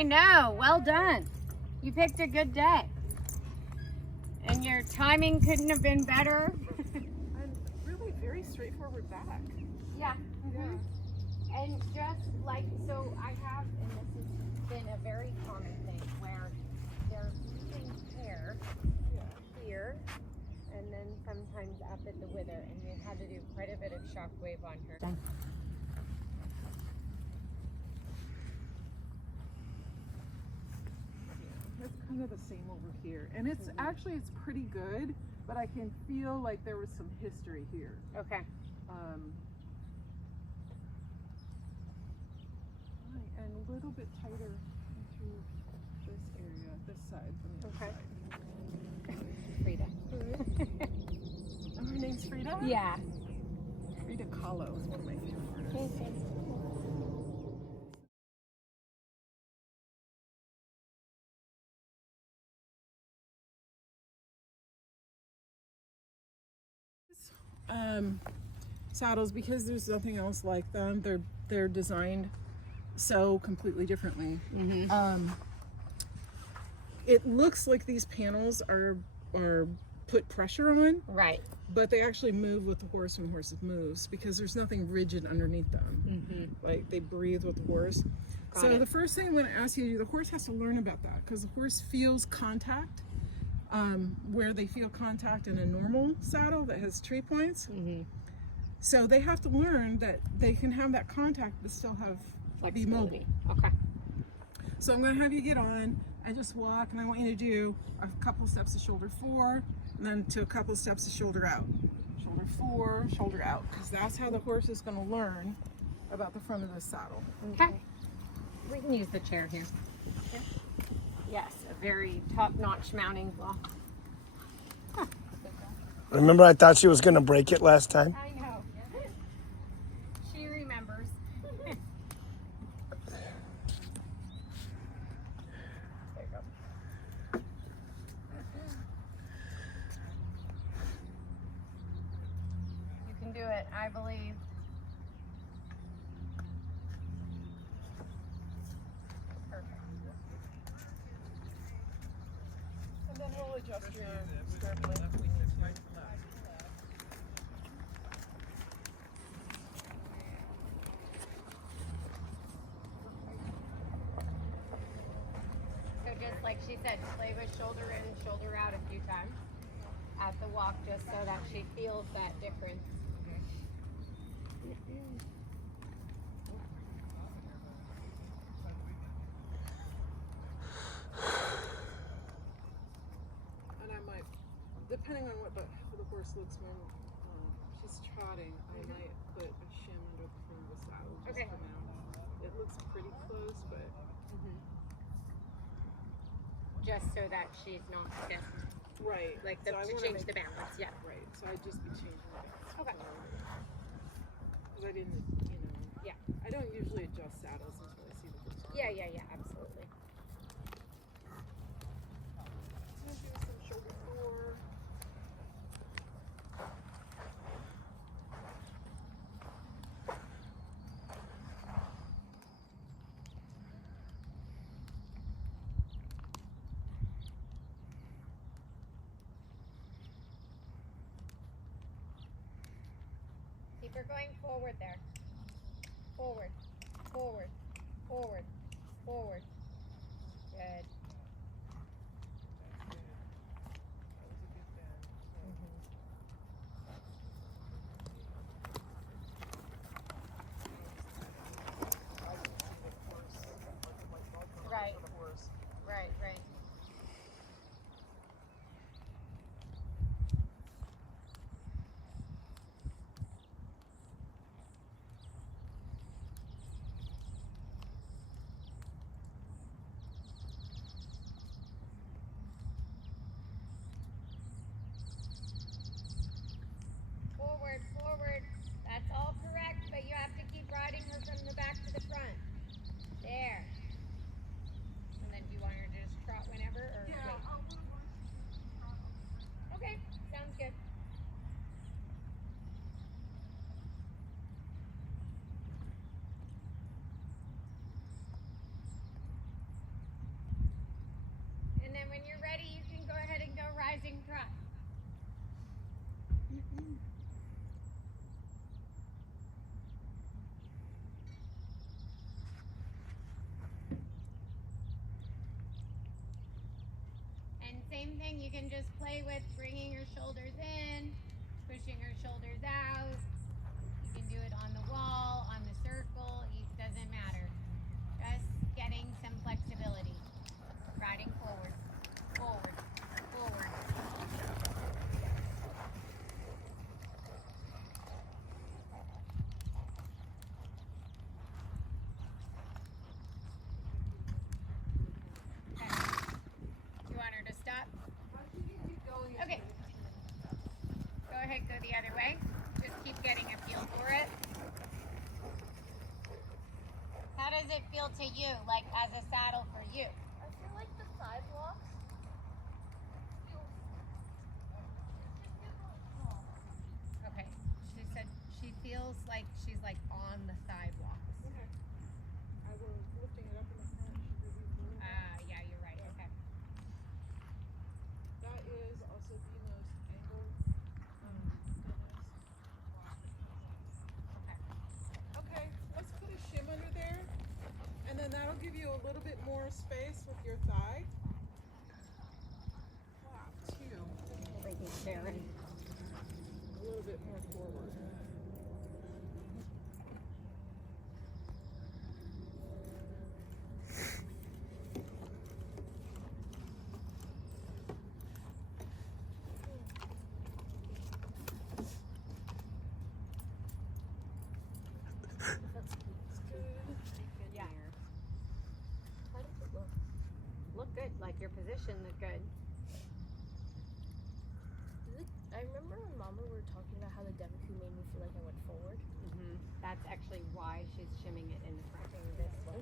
I know. Well done. You picked a good day. And your timing couldn't have been better. And really very straightforward back. Yeah. And just like, so I have, and this has been a very common thing, where they're using hair here, and then sometimes up at the wither, and we had to do quite a bit of shockwave on her. It's kind of the same over here. And it's actually, it's pretty good, but I can feel like there was some history here. Okay. And a little bit tighter into this area, this side from the other side. Frida. And her name's Frida? Yeah. Frida Kahlo is one of my favorite artists. Saddles, because there's nothing else like them, they're designed so completely differently. It looks like these panels are put pressure on, Right. but they actually move with the horse when the horse moves, because there's nothing rigid underneath them. Like, they breathe with the horse. So the first thing I'm going to ask you to do, the horse has to learn about that, because the horse feels contact where they feel contact in a normal saddle that has tree points. So they have to learn that they can have that contact but still have be mobile. Okay. So I'm going to have you get on and just walk, and I want you to do a couple steps of shoulder 4, and then to a couple steps of shoulder out. Shoulder 4, shoulder out, because that's how the horse is going to learn about the front of the saddle. Okay. We can use the chair here. Okay. Yes, a very top-notch mounting block. Remember, I thought she was going to break it last time? I know. She remembers. There you go. You can do it, I believe. Perfect. And then we'll adjust your start length when you right to left. So just like she said, play with shoulder in, shoulder out a few times at the walk, just so that she feels that difference. And I might, depending on what how the horse looks when she's trotting, I might put a shim under the front of the saddle just for now. It looks pretty close, but Just so that she's not stiff. right. Like So to change the balance, yeah. Right. So I'd just be changing the balance. Okay. Because I didn't, Yeah. I don't usually adjust saddles until I see the horse. Yeah, absolutely. I'm gonna do some shoulder 4. Keep her going forward there. Forward, forward, forward, forward. Good. Right. Right. same thing. You can just play with bringing your shoulders in, pushing your shoulders out. You can do it on the wall, on the circle. It doesn't matter. Just getting some flexibility. Riding forward, forward, forward. You want her to stop? Okay. Go ahead, go the other way. Just keep getting a feel for it. How does it feel to you, like as a saddle for you? I feel like the sidewalks feel Okay. She said she feels like she's like on the sidewalks. Okay. I was lifting it up in the front. Should we be doing that? Yeah, you're right. Okay. That is also the most angled Okay. Okay, let's put a shim under there, and then that'll give you a little bit more space with your thigh. Wow, two. Like he's staring. A little bit more forward. Yeah. How does it look? Look good. Like your position looked good. I remember when Mama were talking about how the Devaku made me feel like I went forward. That's actually why she's shimming it in the front. This way.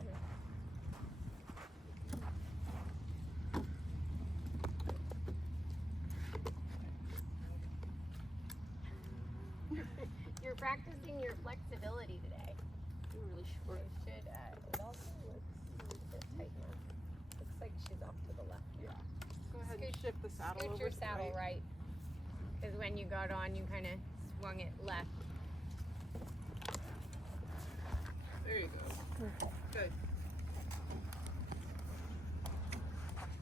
You're practicing your flexibility today. You're really short. It should. It also looks a bit tight now. Looks like she's off to the left. Yeah. Go ahead and Scoot- shift the saddle Scoot over your to the saddle right. right. Because when you got on, you kind of swung it left. There you go. Good.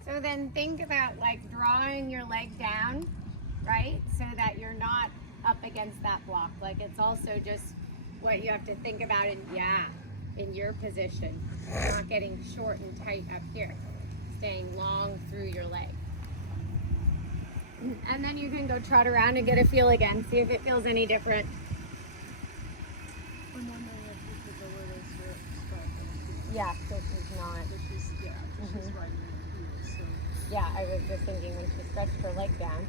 So then think about like drawing your leg down, right? So that you're not up against that block. Like it's also just what you have to think about in your position. You're not getting short and tight up here. Staying long through your leg. And then you can go trot around and get a feel again. See if it feels any different. I'm wondering if we could lower this or Yeah, this is not. she's riding in the heels, so. Yeah, I was just thinking when she stretched her leg down,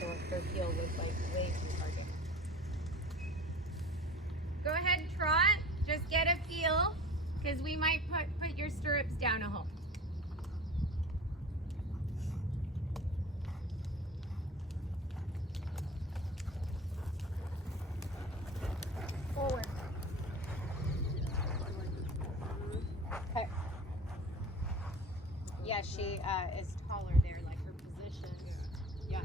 so her heel was like way too far down. Go ahead, trot. Just get a feel, because we might put your stirrups down a hole. Forward. Okay. Yeah, she is taller there, like her position. Yeah.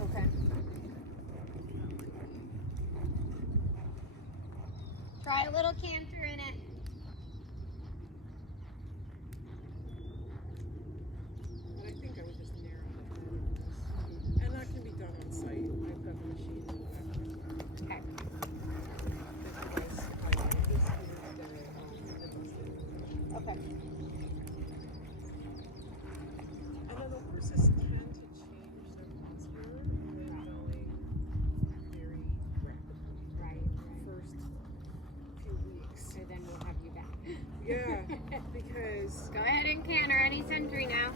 Okay. Try a little canter in it. But I think I would just narrow it. And that can be done on site. I've got the machine in the background. Okay. Okay. I know the horses tend to change their posture when going very rapidly. Right. First few weeks. So then we'll have you back. Yeah, because Go ahead and canter any century now.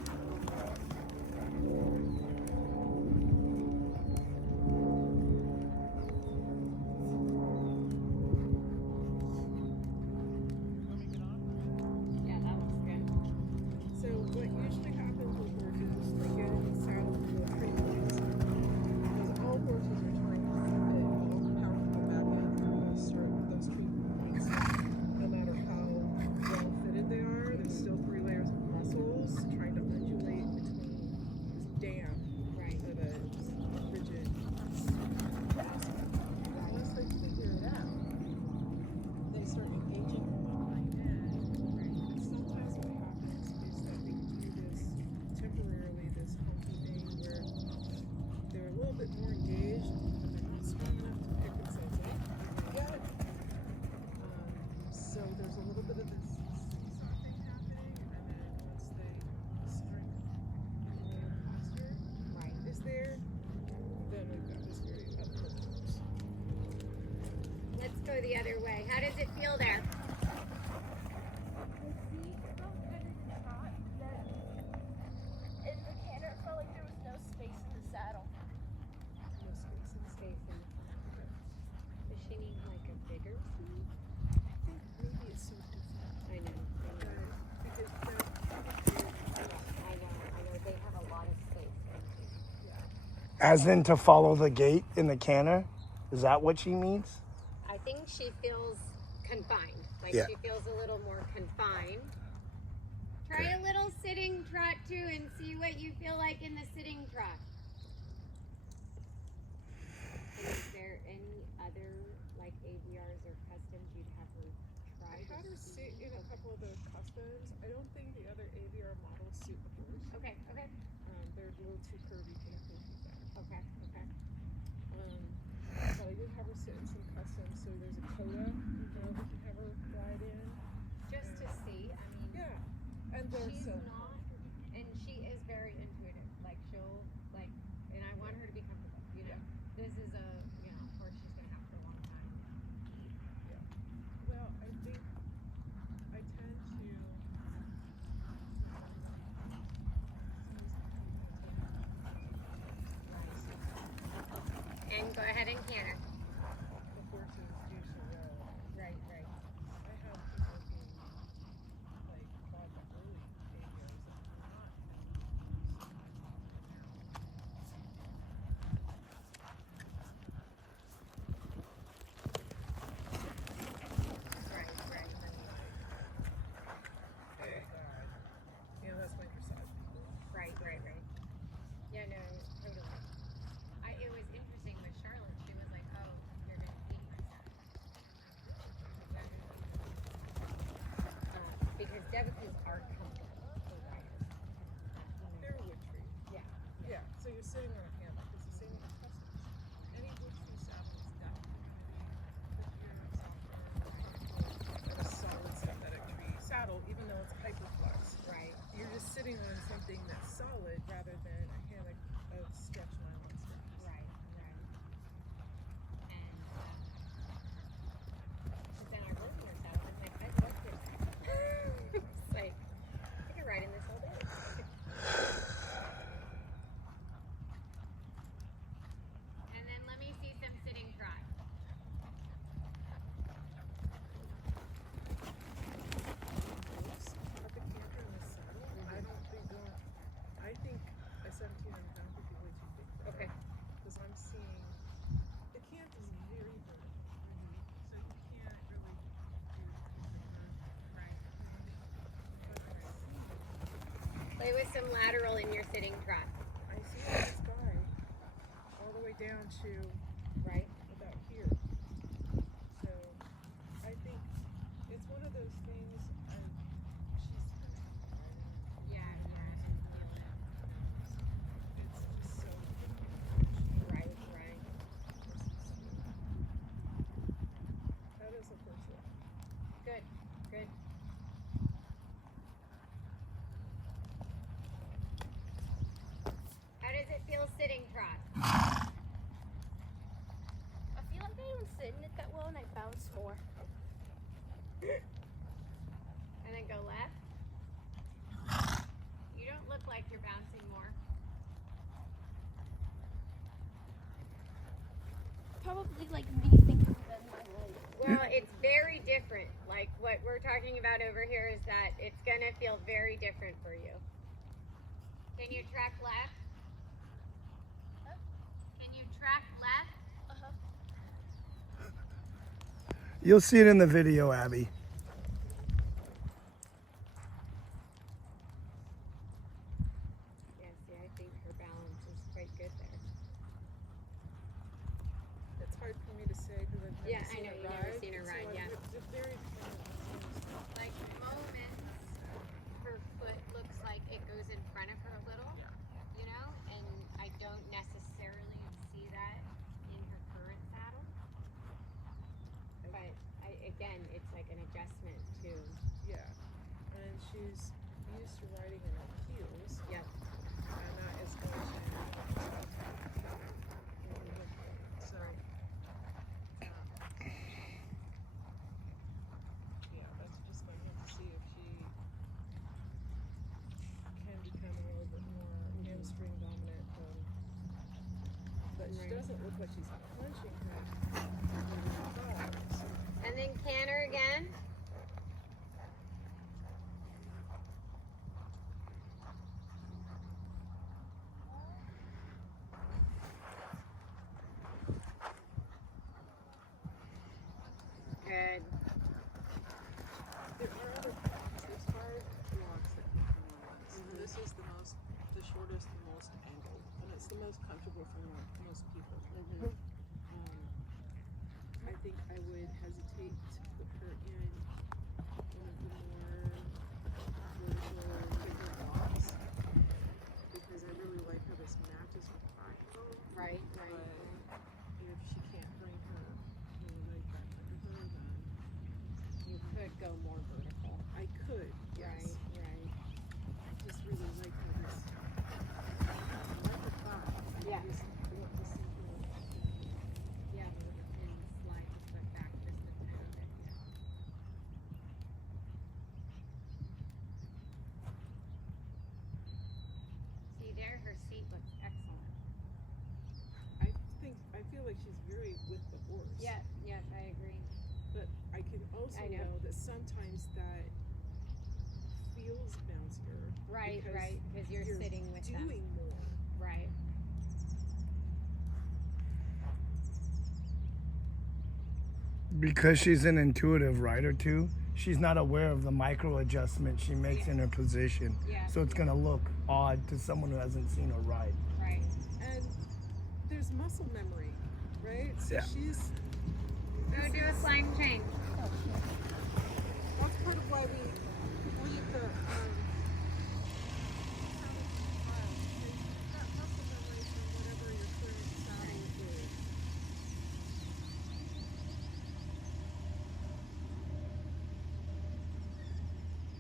Yeah, that looks good. so what usually happens with horses is they get in the saddle and go pretty fast. Because all horses are trying to keep it all the powerful back end for those 2 weeks. No matter how well fitted they are, there's still 3 layers of muscles trying to undulate As in to follow the gait in the canter? Is that what she means? I think she feels confined. Like Yeah. she feels a little more confined. Try Okay. a little sitting trot too and see what you feel like in the sitting trot. And is there any other like AVRs or customs you'd have her try? I had her sit in a couple of the customs. I don't think the other AVR models suit the horse. Okay, okay. They're a little too curvy for the horse there. Okay, okay. But I did have her sit in some customs, so there's a coda we can have her ride in. Just to see, I mean, Yeah, and they're she's so not, and she is very intuitive. Like she'll, like, and I want her to be comfortable, you know. This is a, you know, horse she's going to have for a long time. Yeah. Well, I think I tend to. And go ahead and canter. The horses do so well. Right, right. I have people who like bought the early AVRs that do not Right, right, right. You know, that's my dressage people. Right, right, right. Yeah, no, totally. It was interesting with Charlotte. She was like, "Oh, you're gonna beat my son." Because Devica's are comfortable for riders. They're a wood tree. Yeah. Yeah, so you're sitting on a hammock. It's the same with the customs. Any wood tree saddle is definitely going to be trickier, softer, than a solid synthetic tree saddle, even though it's hyperflex. Right. You're just sitting on something that's solid rather than a hammock of stretched nylon strands. Right, right. And then I rode in her saddle. I'm like, I love this. It's like, I could ride in this all day. And then let me see some sitting trot. At the canter in the saddle, I think a 17 and a half would be way too big for her. Okay. Because I'm seeing, the cant is very vertical. So you can't really do Right. but I see Play with some lateral in your sitting trot. this guy all the way down to Right. about here. So I think it's one of those things. She's kind of Yeah, yeah. it's just so Right, right. that is a horse walk. Good, good. How does it feel sitting trot? I feel like I don't sit in it that well and I bounce more. And then go left. You don't look like you're bouncing more. Probably like me thinking that my leg. Well, it's very different. Like what we're talking about over here is that it's gonna feel very different for you. Can you track left? Huh? Can you track left? Uh-huh. You'll see it in the video, Abby. Yes, yeah, I think her balance is quite good there. It's hard for me to say because I've never Yeah, I seen know, her you've ride. never seen her ride, so yeah. It's very dependent on Like moments, her foot looks like it goes in front of her a little, you know, and I don't necessarily see that in her current saddle. But again, it's like an adjustment to. yeah. And she's used to riding in her heels. Yep. And that is going to so yeah, that's just going to have to see if she can become a little bit more hamstring dominant. But she Right. doesn't look like she's punching her thighs. And then canter again. most comfortable for most people. I think I would hesitate to put her in one of the more vertical, bigger walks because I really like how this matches with practical. Right. But if she can't bring her really right back under her, then You could go more vertical. I could. Yes. Right. I just really like how this. I like the thigh. Yeah. Just want the simple. Yeah, and slide the foot back just a tiny bit. See there, her seat looks excellent. I feel like she's very with the horse. Yes, I agree. But I can also I know. know that sometimes that feels bouncier. Right, because you're sitting with them. doing more. Right. Because she's an intuitive rider too, she's not aware of the micro adjustment she makes in her position. Yeah. So it's gonna look odd to someone who hasn't seen her ride. Right. And there's muscle memory, right? So Yeah. she's. Go do a slime change. That's part of why we leave the. That muscle memory from whatever your current saddle is.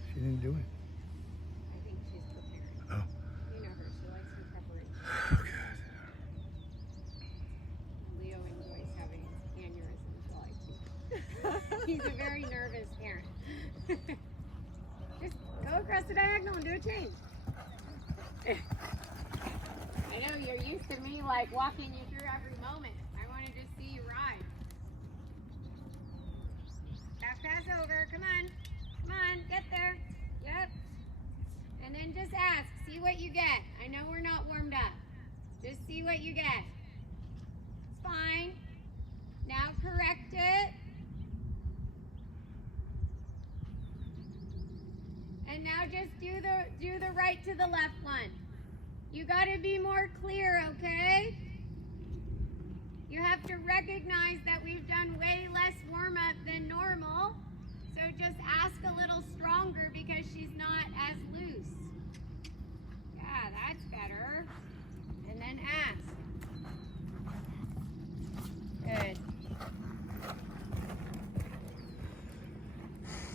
She didn't do it. I think she's preparing. Oh. You know her, she likes her preparation. Okay. Leo enjoys having aneurysms while I teach. He's a very nervous parent. Just go across the diagonal and do a change. I know you're used to me like walking you through every moment. I want to just see you ride. Pass over. Come on, get there. Yep. And then just ask, see what you get. I know we're not warmed up. Just see what you get. It's fine. Now correct it. And now just do the right to the left one. You got to be more clear, okay? You have to recognize that we've done way less warm-up than normal. So just ask a little stronger because she's not as loose. Yeah, that's better. And then ask. Good.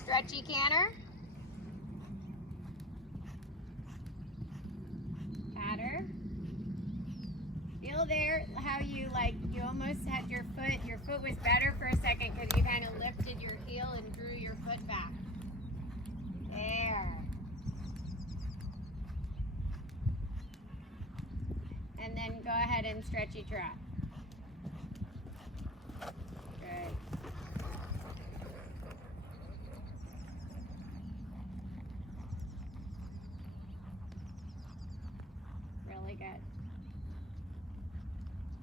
Stretchy canter. Patter. Feel there how you almost had your foot was better for a second because you kind of lifted your heel and drew your foot back. There. And then go ahead and stretchy trot. Good. Really good.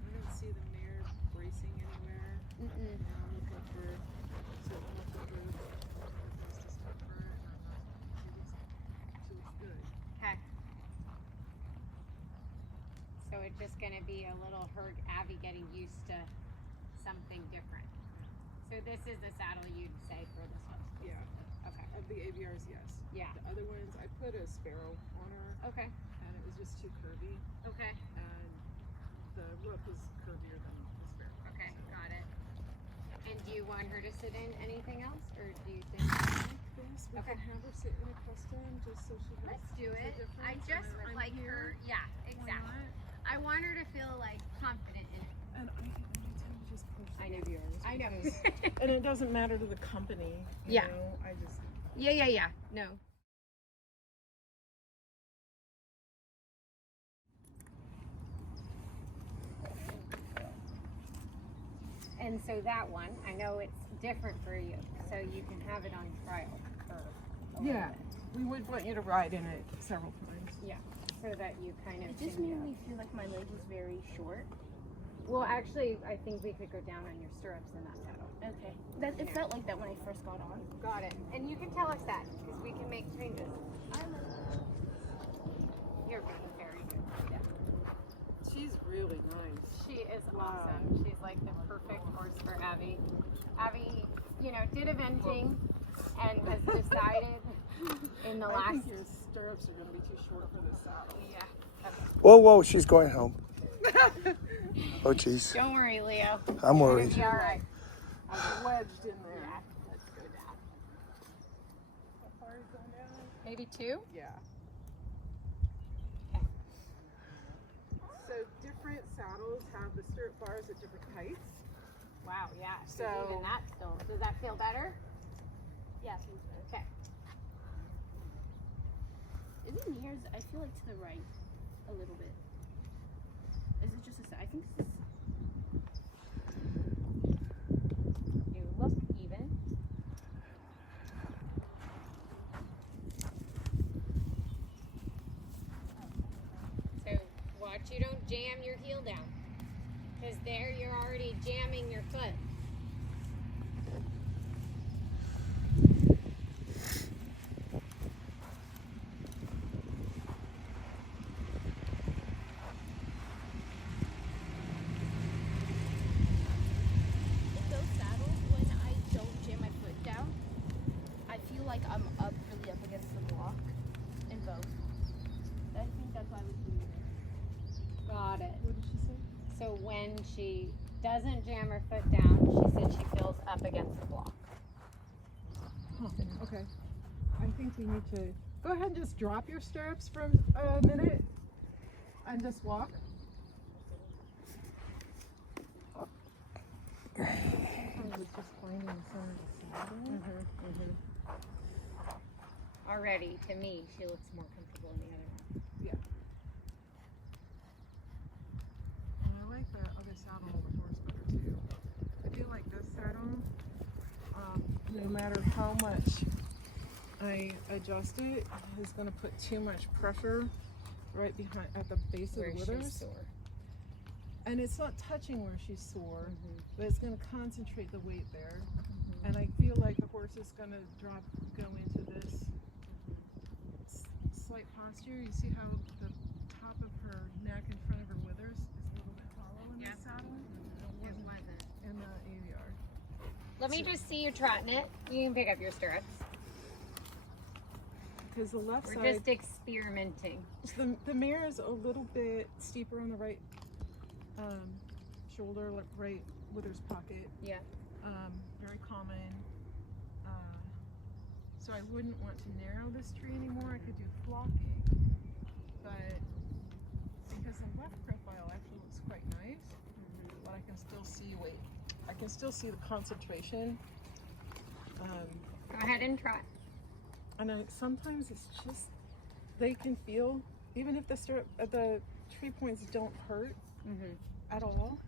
I don't see the mare bracing anywhere. Mm-mm. Now I'm looking for certain muscle groups across the front. She looks good. Okay. So it's just going to be a little Abby getting used to something different. So this is the saddle you'd say for this one? Yeah. Okay. Of the ABRs, yes. Yeah. The other ones, I put a sparrow on her, Okay. and it was just too curvy, Okay. and the rope was curvier than the sparrow. Okay. So Got it. And do you want her to sit in anything else, or do you think? This, we Okay. can have her sit in a custom just so she Let's do knows the it. I difference, just and I'm like here. her. Yeah. Why Exactly. not? I want her to feel like confident in it. And I tend to just push the I know. ABRs I know. because- and it doesn't matter to the company. You Yeah. know, I just. Yeah. No. And so that one, I know it's different for you, so you can have it on trial for a little Yeah. bit. We would want you to ride in it several times. Yeah, so that you kind of. It just can made go. me feel like my leg was very short. Well, actually, I think we could go down on your stirrups in that saddle. Okay. It Yeah. felt like that when I first got on. Got it. And you can tell us that because we can make changes. You're being very good. Yeah. She's is awesome. She's like the perfect horse for Abby. Abby, did eventing and has decided in the I last. think your stirrups are going to be too short for this saddle. Yeah. Whoa, whoa, she's going home. Oh, jeez. Don't worry, Leo. I'm worried. You'll be all right. I'm wedged in there. Yeah. Let's go down. How far is going down? Maybe 2? Yeah. So different saddles have the stirrup bars at different heights. Wow, yeah. So- Even that still. Does that feel better? Yeah, feels better. Okay. Is it near? I feel like to the right a little bit. Is it just I think this is. You look even. So watch you don't jam your heel down. Because there you're already jamming your foot. In those saddles, when I don't jam my foot down, I feel like I'm really up against the block in both. I think that's why I was doing it. Got it. What did she say? So when she doesn't jam her foot down, she said she feels up against the block. Huh. Okay. I think we need to go ahead and just drop your stirrups for a minute and just walk. Sometimes it's just finding the center of the saddle. Already, to me, she looks more comfortable in the other one. Yeah. And I like the other saddle on the horse better too. I feel like this saddle, no matter how much I adjust it, is going to put too much pressure right behind at the base Where of the she's withers. sore. And it's not touching where she's sore, but it's going to concentrate the weight there. And I feel like the horse is going to go into this slight posture. You see how the top of her neck in front of her withers is a little bit hollow in Yep. the saddle? It wasn't. In the AVR. Let me just see you trotting it. You can pick up your stirrups. Because the left We're side, just experimenting. the mare is a little bit steeper on the right shoulder, like right withers pocket. Yeah. Very common. So I wouldn't want to narrow this tree anymore. I could do flocking, but because the left profile actually looks quite nice, but I can still see weight. I can still see the concentration. Go ahead and trot. And sometimes it's just they can feel, even if the tree points don't hurt at all,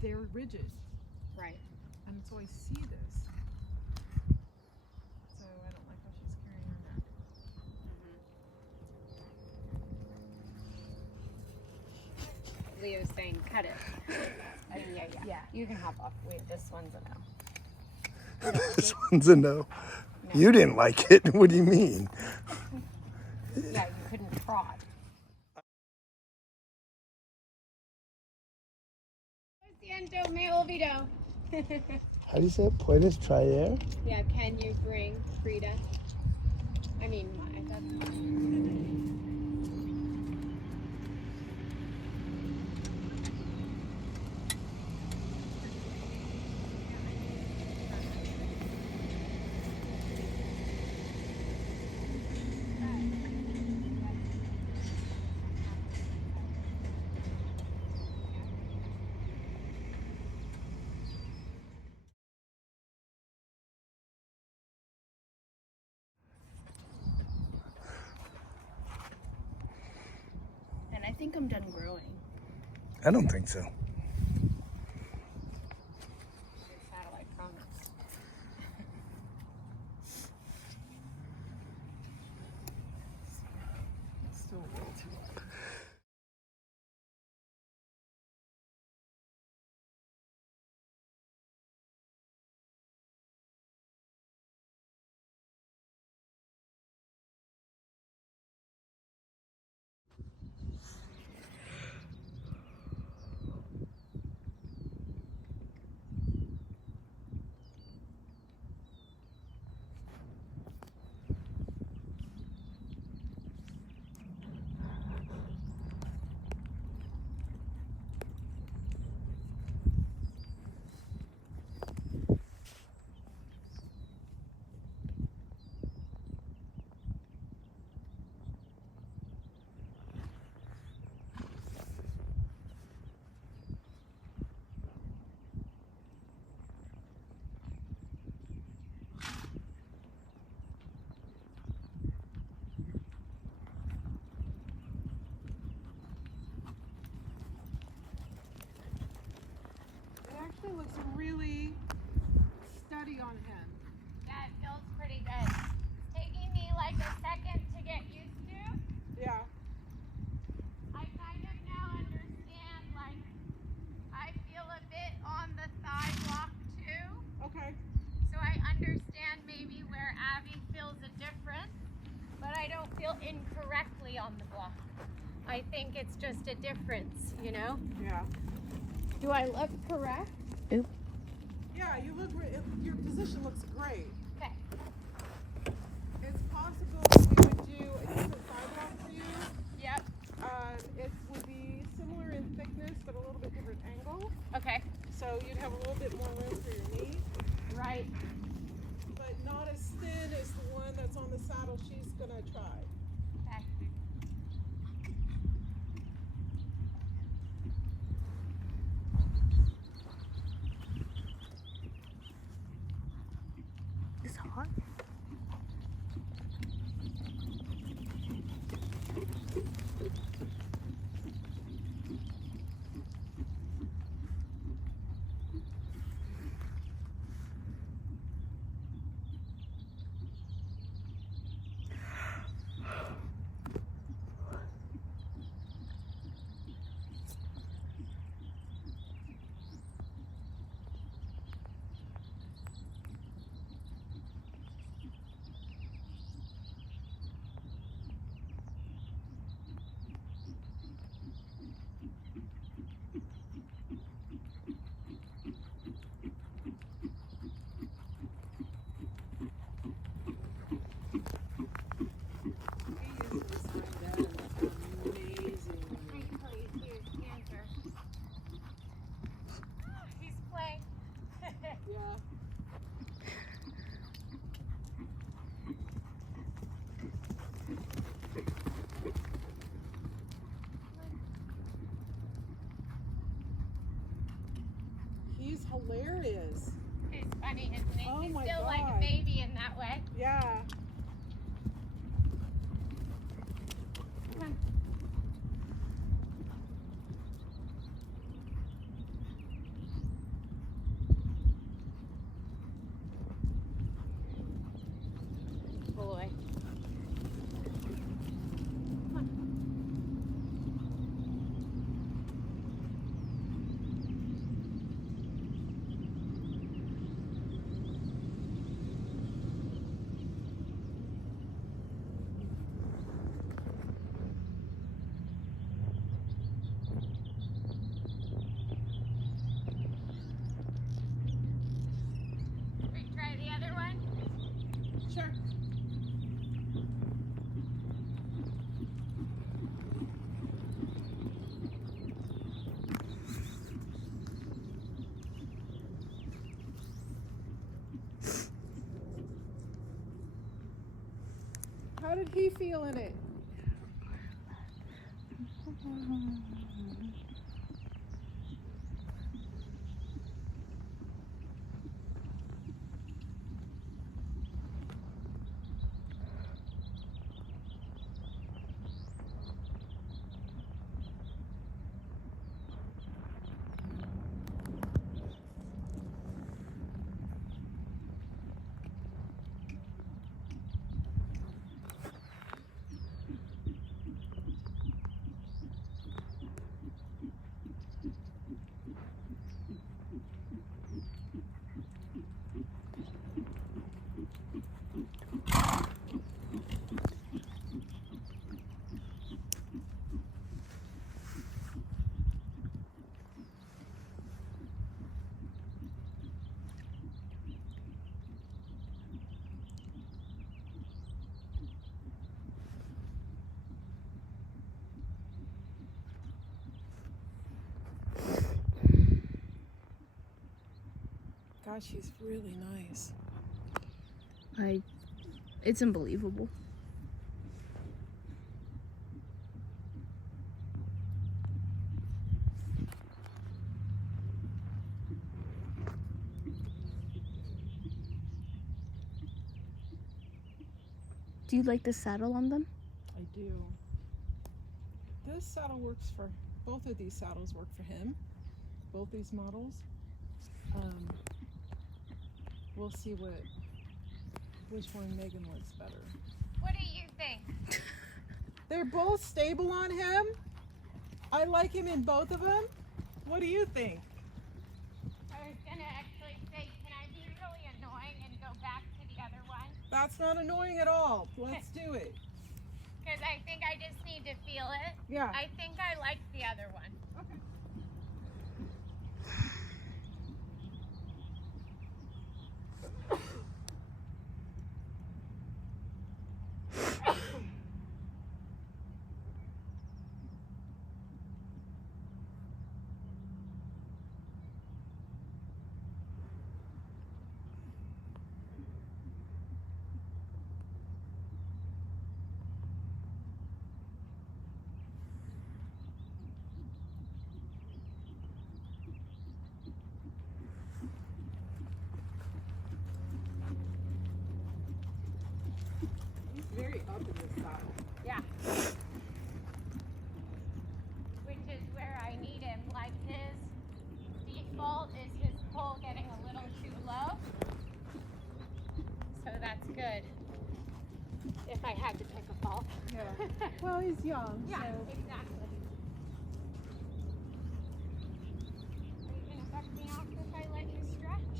they're rigid. Right. And so I see this. So I don't like how she's carrying her neck. Leo's saying cut it. Yeah. You can hop off. Wait, this one's a no. This one's a no. You didn't like it. What do you mean? Yeah, you couldn't trot. Siento, me olvido. How do you say it? Puedes traer? Yeah, can you bring Frida? I mean, And I think I'm done growing. I don't think so. satellite promise. It's still a little too long. actually looks really steady on him. That feels pretty good. It's taking me like a second to get used to. Yeah. I kind of now understand, like, I feel a bit on the thigh block too. Okay. So I understand maybe where Abby feels a difference, but I don't feel incorrectly on the block. I think it's just a difference, you know? Yeah. Do I look correct? Yeah, you look. Your position looks great. Okay. It's possible we would do a different thigh block for you. Yep. It would be similar in thickness, but a little bit different angle. Okay. So you'd have a little bit more room for your knee, Right. but not as thin as the one that's on the saddle she's gonna try. Okay. It's hot. He's playing. Yeah. He's hilarious. He's funny, isn't he? Oh He's my still like a God. baby in that way. Yeah. Boy. We try the other one. Sure. How did he feel in it? Gosh, he's really nice. It's unbelievable. Do you like the saddle on them? I do. This saddle works for, both of these saddles work for him. Both these models. We'll see which one Megan likes better. What do you think? They're both stable on him. I like him in both of them. What do you think? I was gonna actually say, can I be really annoying and go back to the other one? That's not annoying at all. Let's do it. Because I think I just need to feel it. Yeah. I think I like the other one. Okay. He's very up in this saddle. Yeah. Which is where I need him. Like his default is his pull getting a little too low. So that's good. If I had to pick a fault. Yeah. Well, he's young. Yeah, So. exactly. Are you gonna buck me off if I let you stretch?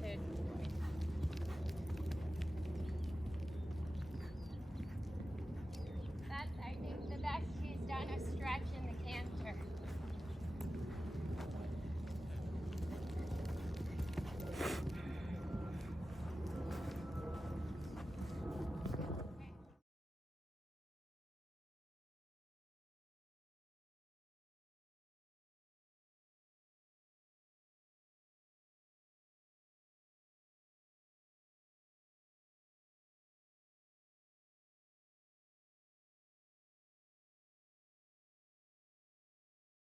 Good boy. That's, I think, the best she's done a stretch in the can